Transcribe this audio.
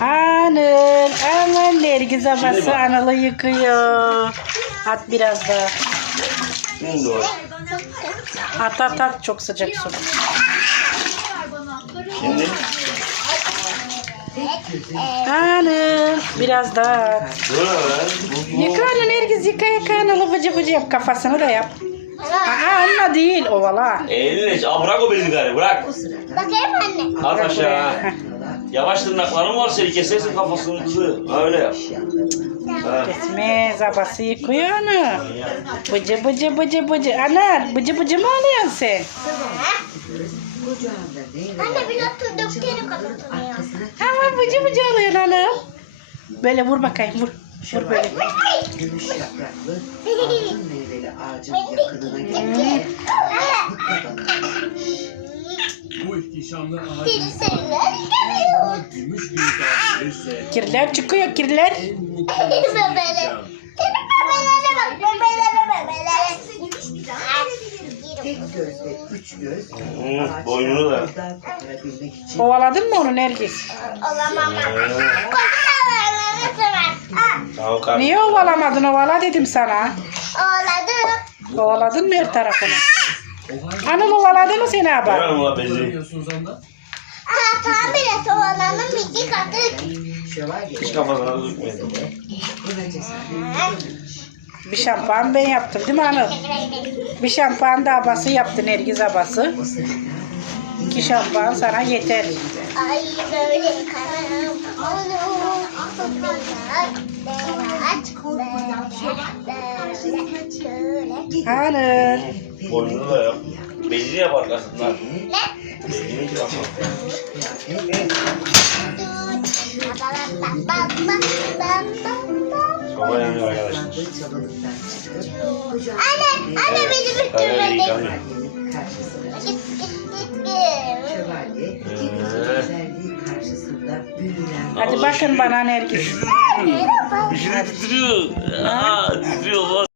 Anıl, aman Nergiz abası bak. Anıl'ı yıkıyor. At biraz daha. Şimdi doğru. At at at çok sıcak su. Şimdi Anıl, biraz daha at. Yıka Anıl Nergiz yıka yıka Anıl'ı bıcı bıcı yap kafasını da yap. Aa anla değil ovala. Eline Aa, bırak o bezi gari bırak. Bakayım anne. At aşağı. Yavaş tırnakların var seni kesersin kafasını kızı. Öyle yap. Ha. Kesmez abası yıkıyor onu. Bıcı bıcı bıcı bıcı. Anıl bıcı bıcı mı alıyorsun sen? Anne biraz su döktüğünü kapatılıyor. Ama bıcı bıcı alıyorsun Anıl. Böyle vur bakayım vur. Vur böyle. Gümüş yapraklı altın meyveli ağacın yakınına Bu ihtişamlı ağacın gümüş dağ verirse Kirler çıkıyor kirler. en mutlu bebeler. tek göz ve üç göz Hı, boynunu da. ağaçlardan koparabilmek için Kovaladın mı onu Nergis? Ah, Tamam kardeşim. Niye ovalamadın ovala dedim sana. Oğladı. Ovaladın mı her tarafını? Anıl ovaladı mı seni abi? Ver ona. Kullanıyorsunuz anda. Tahtan bile soğananın iki katı. Hiç kafasına cesaret Bir şampuan ben yaptım değil mi Anıl? Bir şampuan da abası yaptı Nergiz abası. İki şampuan sana yeter. Ay böyle kanım. Onu şöyle. Anıl. Boynunu da yap. Bezi yap arkasından. Ne? Bezini yap. Soba yanıyor arkadaşlar. Anne, anne Kahve bitirmedi. Git, git, Hadi bakın bana Nergis. Bir şey titriyor. Aa titriyor.